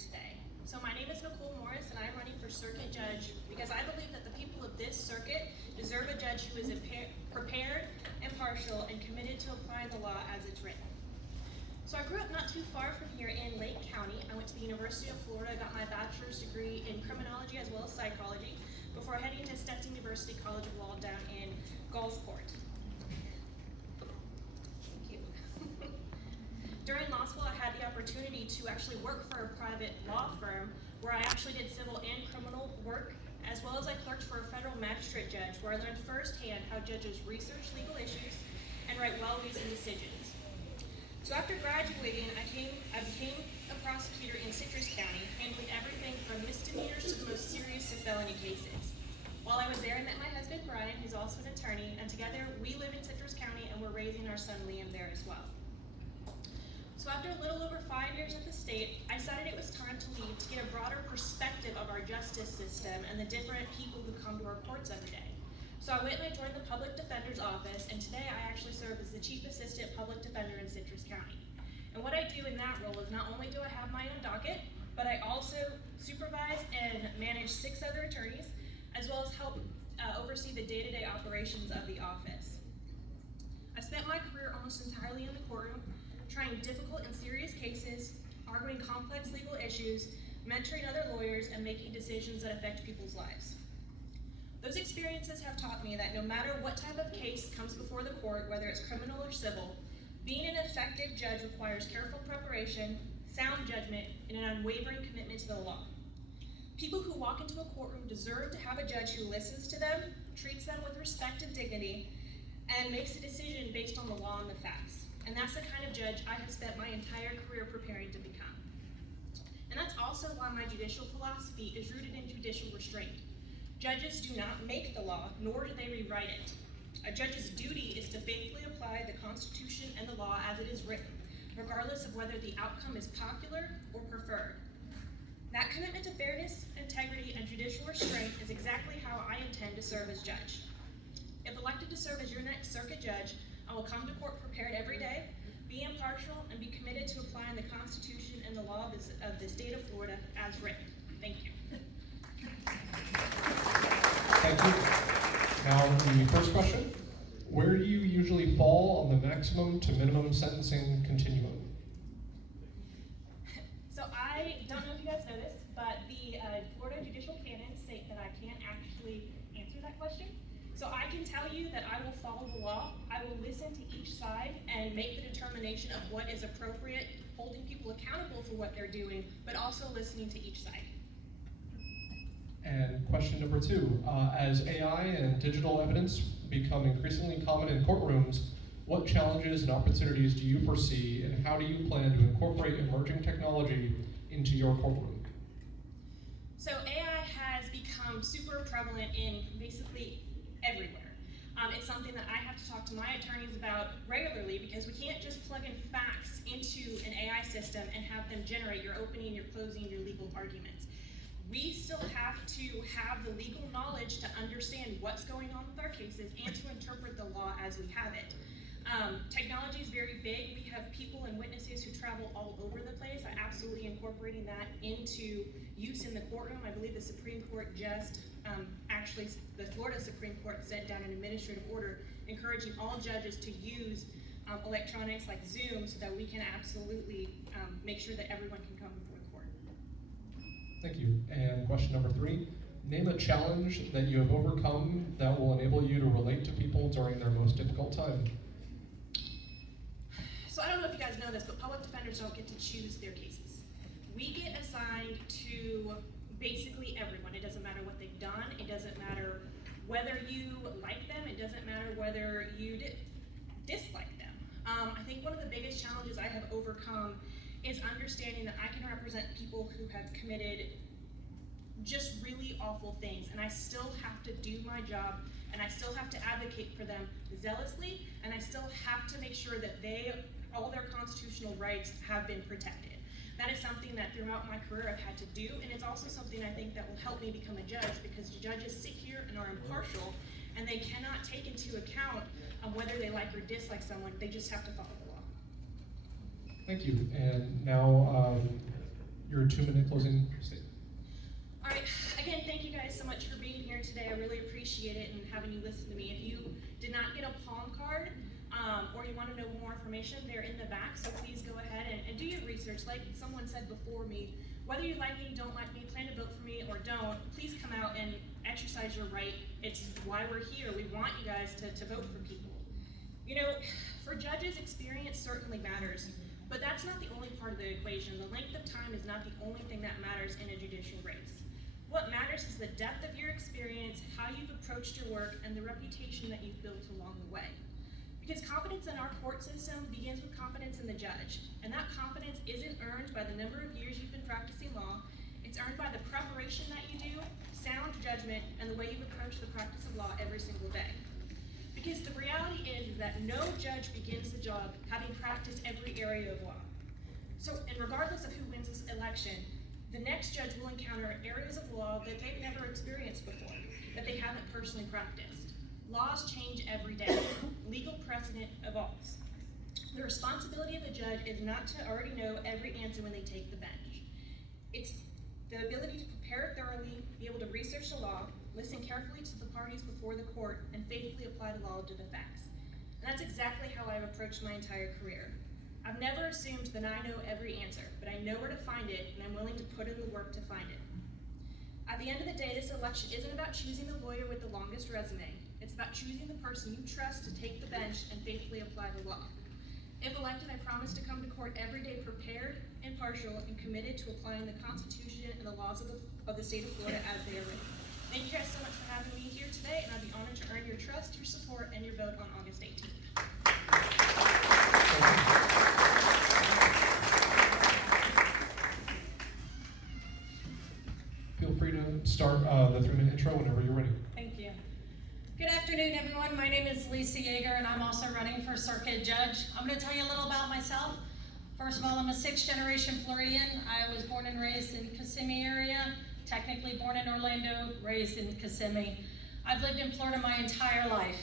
today. So my name is Nicole and I'm running for circuit judge because I believe that the people of this circuit deserve a judge who is prepared, impartial, and committed to applying the law as it's written. So I grew up not too far from here in Lake County. I went to the University of Florida, got my bachelor's degree in criminology as well as psychology before heading to Stetson University College of Law down in Gulfport. Thank you. During law school, I had the opportunity to actually work for a private law firm where I actually did civil and criminal work, as well as I clerked for a federal magistrate judge where I learned firsthand how judges research legal issues and write well-reasoned decisions. So after graduating, I became a prosecutor in Citrus County, handling everything from misdemeanors to the most serious of felony cases. While I was there, I met my husband, Brian, who's also an attorney, and together we live in Citrus County and we're raising our son, Liam, there as well. So after a little over 5 years at the state, I decided it was time to leave to get a broader perspective of our justice system and the different people who come to our courts every day. So I went and I joined the public defender's office, and today I actually serve as the chief assistant public defender in Citrus County. And what I do in that role is not only do I have my own docket, but I also supervise and manage 6 other attorneys, as well as help oversee the day-to-day operations of the office. I spent my career almost entirely in the courtroom, trying difficult and serious cases, arguing complex legal issues, mentoring other lawyers, and making decisions that affect people's lives. Those experiences have taught me that no matter what type of case comes before the court, whether it's criminal or civil, being an effective judge requires careful preparation, sound judgment, and an unwavering commitment to the law. People who walk into a courtroom deserve to have a judge who listens to them, treats them with respect and dignity, and makes a decision based on the law and the facts. And that's the kind of judge I have spent my entire career preparing to become. And that's also why my judicial philosophy is rooted in judicial restraint. Judges do not make the law, nor do they rewrite it. A judge's duty is to faithfully apply the Constitution and the law as it is written, regardless of whether the outcome is popular or preferred. That commitment to fairness, integrity, and judicial restraint is exactly how I intend to serve as judge. If elected to serve as your next circuit judge, I will come to court prepared every day, be impartial, and be committed to applying the Constitution and the law of the state of Florida as written. Thank you. Thank you. Now, the first question. Where do you usually fall on the maximum to minimum sentencing continuum? So I don't know if you guys know this, but the Florida Judicial canons state that I can't actually answer that question. So I can tell you that I will follow the law, I will listen to each side and make the determination of what is appropriate, holding people accountable for what they're doing, but also listening to each side. And question number 2, as AI and digital evidence become increasingly common in courtrooms, what challenges and opportunities do you foresee, and how do you plan to incorporate emerging technology into your courtroom? So AI has become super prevalent in basically everywhere. It's something that I have to talk to my attorneys about regularly because we can't just plug in facts into an AI system and have them generate your opening, your closing, your legal arguments. We still have to have the legal knowledge to understand what's going on with our cases and to interpret the law as we have it. Technology is very big. We have people and witnesses who travel all over the place. I'm absolutely incorporating that into use in the courtroom. I believe the Supreme Court just, the Florida Supreme Court sent down an administrative order encouraging all judges to use electronics like Zoom so that we can absolutely make sure that everyone can come before the court. Thank you. And question number 3, name a challenge that you have overcome that will enable you to relate to people during their most difficult time. So I don't know if you guys know this, but public defenders don't get to choose their cases. We get assigned to basically everyone. It doesn't matter what they've done. It doesn't matter whether you like them. It doesn't matter whether you dislike them. I think one of the biggest challenges I have overcome is understanding that I can represent people who have committed just really awful things, and I still have to do my job, and I still have to advocate for them zealously, and I still have to make sure that all their constitutional rights have been protected. That is something that throughout my career I've had to do, and it's also something I think that will help me become a judge, because judges sit here and are impartial, and they cannot take into account whether they like or dislike someone. They just have to follow the law. Thank you. And now your 2-minute closing statement. All right, again, thank you guys so much for being here today. I really appreciate it and having you listen to me. If you did not get a palm card, or you want to know more information, they're in the back, so please go ahead and do your research. Like someone said before me, whether you like me, don't like me, plan to vote for me, or don't, please come out and exercise your right. It's why we're here. We want you guys to vote for people. You know, for judges, experience certainly matters, but that's not the only part of the equation. The length of time is not the only thing that matters in a judicial race. What matters is the depth of your experience, how you've approached your work, and the reputation that you've built along the way. Because confidence in our court system begins with confidence in the judge. And that confidence isn't earned by the number of years you've been practicing law. It's earned by the preparation that you do, sound judgment, and the way you approach the practice of law every single day. Because the reality is that no judge begins the job having practiced every area of law. So, and regardless of who wins this election, the next judge will encounter areas of law that they've never experienced before, that they haven't personally practiced. Laws change every day. Legal precedent evolves. The responsibility of the judge is not to already know every answer when they take the bench. It's the ability to prepare thoroughly, be able to research the law, listen carefully to the parties before the court, and faithfully apply the law to the facts. And that's exactly how I've approached my entire career. I've never assumed that I know every answer, but I know where to find it, and I'm willing to put in the work to find it. At the end of the day, this election isn't about choosing the lawyer with the longest resume. It's about choosing the person you trust to take the bench and faithfully apply the law. If elected, I promise to come to court every day prepared, impartial, and committed to applying the Constitution and the laws of the state of Florida as they are written. Thank you guys so much for having me here today, and I'd be honored to earn your trust, your support, and your vote on August 18th. Feel free to start the 3-minute intro whenever you're ready. Thank you. Good afternoon, everyone. My name is Lisa Yeager, and I'm also running for Circuit Judge. I'm going to tell you a little about myself. First of all, I'm a 6th-generation Floridian. I was born and raised in Kissimmee area, technically born in Orlando, raised in Kissimmee. I've lived in Florida my entire life.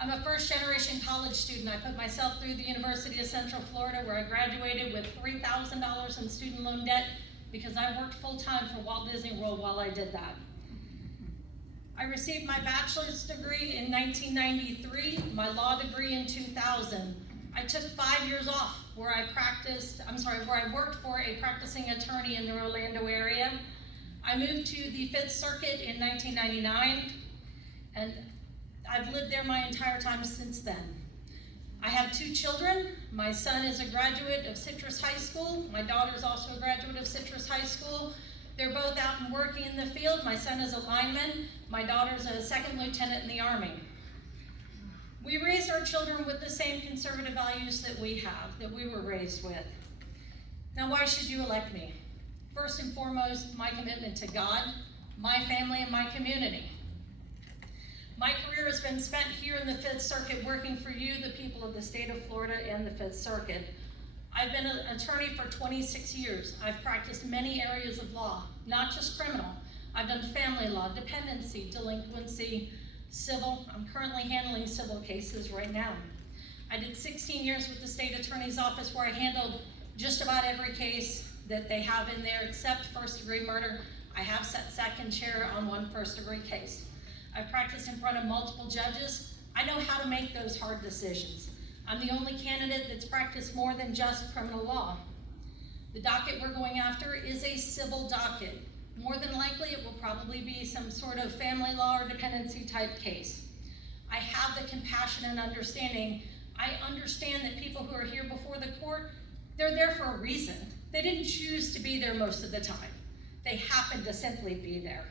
I'm a 1st-generation college student. I put myself through the University of Central Florida, where I graduated with $3,000 in student loan debt because I worked full-time for Walt Disney World while I did that. I received my bachelor's degree in 1993, my law degree in 2000. I took 5 years off where I worked for a practicing attorney in the Orlando area. I moved to the 5th Circuit in 1999, and I've lived there my entire time since then. I have 2 children. My son is a graduate of Citrus High School. My daughter is also a graduate of Citrus High School. They're both out and working in the field. My son is a lineman. My daughter's a 2nd lieutenant in the Army. We raised our children with the same conservative values that we have, that we were raised with. Now, why should you elect me? First and foremost, my commitment to God, my family, and my community. My career has been spent here in the 5th Circuit working for you, the people of the state of Florida and the 5th Circuit. I've been an attorney for 26 years. I've practiced many areas of law, not just criminal. I've done family law, dependency, delinquency, civil. I'm currently handling civil cases right now. I did 16 years with the state attorney's office where I handled just about every case that they have in there except 1st-degree murder. I have sat second chair on 1 1st-degree case. I've practiced in front of multiple judges. I know how to make those hard decisions. I'm the only candidate that's practiced more than just criminal law. The docket we're going after is a civil docket. More than likely, it will probably be some sort of family law or dependency type case. I have the compassion and understanding. I understand that people who are here before the court, they're there for a reason. They didn't choose to be there most of the time. They happen to simply be there.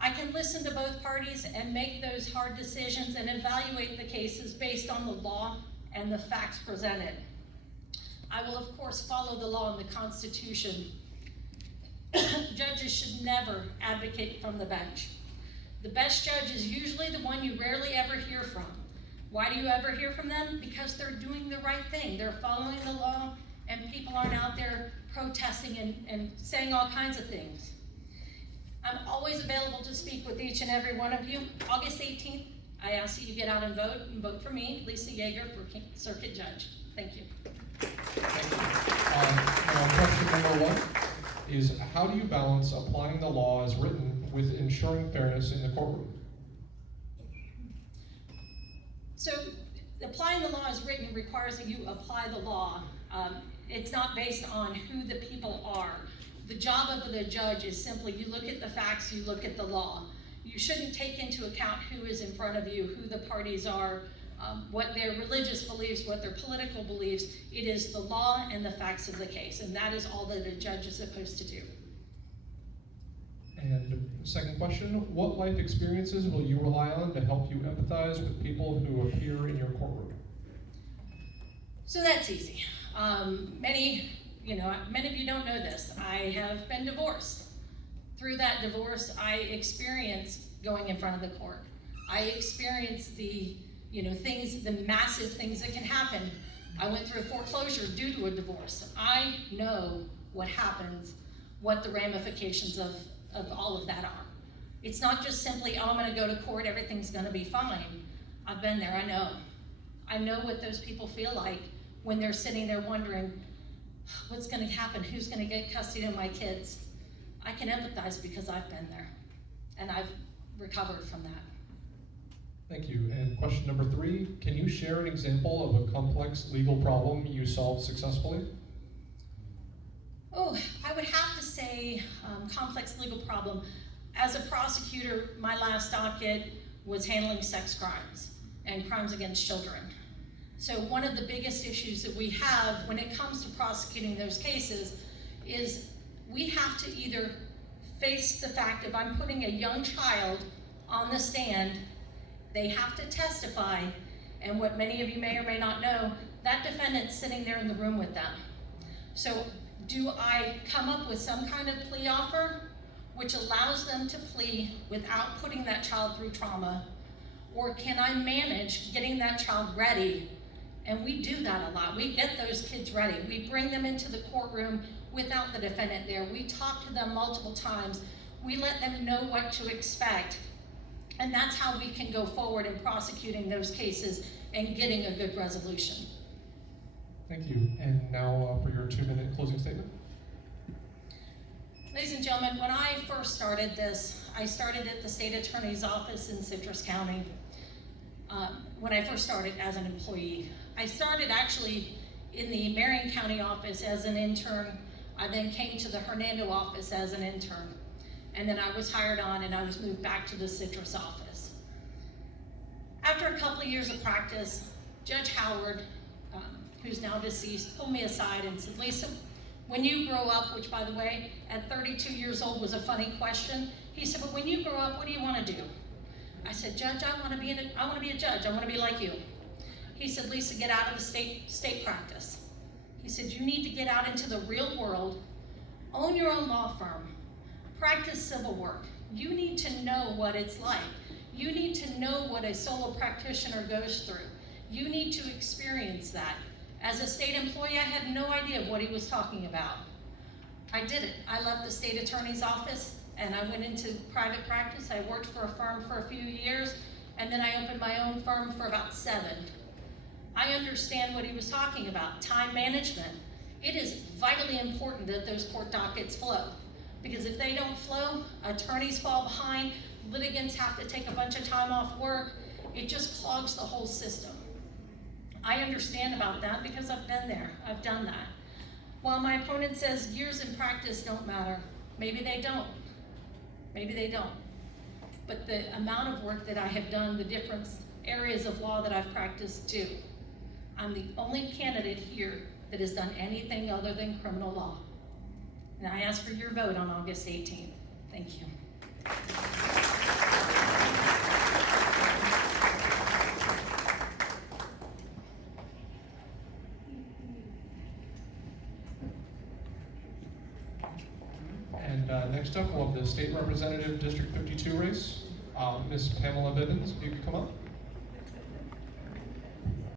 I can listen to both parties and make those hard decisions and evaluate the cases based on the law and the facts presented. I will, of course, follow the law and the Constitution. Judges should never advocate from the bench. The best judge is usually the one you rarely ever hear from. Why do you ever hear from them? Because they're doing the right thing. They're following the law, and people aren't out there protesting and saying all kinds of things. I'm always available to speak with each and every one of you. August 18th, I ask that you get out and vote for me, Lisa Yeager, for Circuit Judge. Thank you. Thank you. Question number number one is, how do you balance applying the law as written with ensuring fairness in the courtroom? So applying the law as written requires that you apply the law. It's not based on who the people are. The job of the judge is simply, you look at the facts, you look at the law. You shouldn't take into account who is in front of you, who the parties are, what their religious beliefs, what their political beliefs. It is the law and the facts of the case, and that is all that a judge is supposed to do. And second question, what life experiences will you rely on to help you empathize with people who appear in your courtroom? So that's easy. Many of you don't know this. I have been divorced. Through that divorce, I experienced going in front of the court. I experienced the massive things that can happen. I went through a foreclosure due to a divorce. I know what happens, what the ramifications of all of that are. It's not just simply, oh, I'm gonna go to court, everything's gonna be fine. I've been there, I know. I know what those people feel like when they're sitting there wondering, what's gonna happen? Who's gonna get custody of my kids? I can empathize because I've been there, and I've recovered from that. Thank you. And question number 3, can you share an example of a complex legal problem you solved successfully? Oh, I would have to say complex legal problem. As a prosecutor, my last docket was handling sex crimes and crimes against children. So one of the biggest issues that we have when it comes to prosecuting those cases is we have to either face the fact if I'm putting a young child on the stand, they have to testify, and what many of you may or may not know, that defendant's sitting there in the room with them. So do I come up with some kind of plea offer which allows them to plea without putting that child through trauma, or can I manage getting that child ready? And we do that a lot. We get those kids ready. We bring them into the courtroom without the defendant there. We talk to them multiple times. We let them know what to expect. And that's how we can go forward in prosecuting those cases and getting a good resolution. Thank you. And now for your 2-minute closing statement. Ladies and gentlemen, when I first started this, I started at the state attorney's office in Citrus County. When I first started as an employee, I started actually in the Marion County office as an intern. I then came to the Hernando office as an intern. And then I was hired on and I was moved back to the Citrus office. After a couple of years of practice, Judge Howard, who's now deceased, pulled me aside and said, Lisa, when you grow up, which by the way, at 32 years old was a funny question, he said, but when you grow up, what do you want to do? I said, Judge, I want to be a judge. I want to be like you. He said, Lisa, get out of the state practice. He said, you need to get out into the real world, own your own law firm, practice civil work. You need to know what it's like. You need to know what a solo practitioner goes through. You need to experience that. As a state employee, I had no idea what he was talking about. I did it. I left the state attorney's office and I went into private practice. I worked for a firm for a few years and then I opened my own firm for about 7. I understand what he was talking about, time management. It is vitally important that those court dockets flow, because if they don't flow, attorneys fall behind, litigants have to take a bunch of time off work. It just clogs the whole system. I understand about that because I've been there, I've done that. While my opponent says years in practice don't matter, maybe they don't. Maybe they don't. But the amount of work that I have done, the different areas of law that I've practiced do. I'm the only candidate here that has done anything other than criminal law. And I ask for your vote on August 18th. Thank you. And next up, we'll have the State Representative District 52 race. Ms. Pamela Bivens, if you could come up.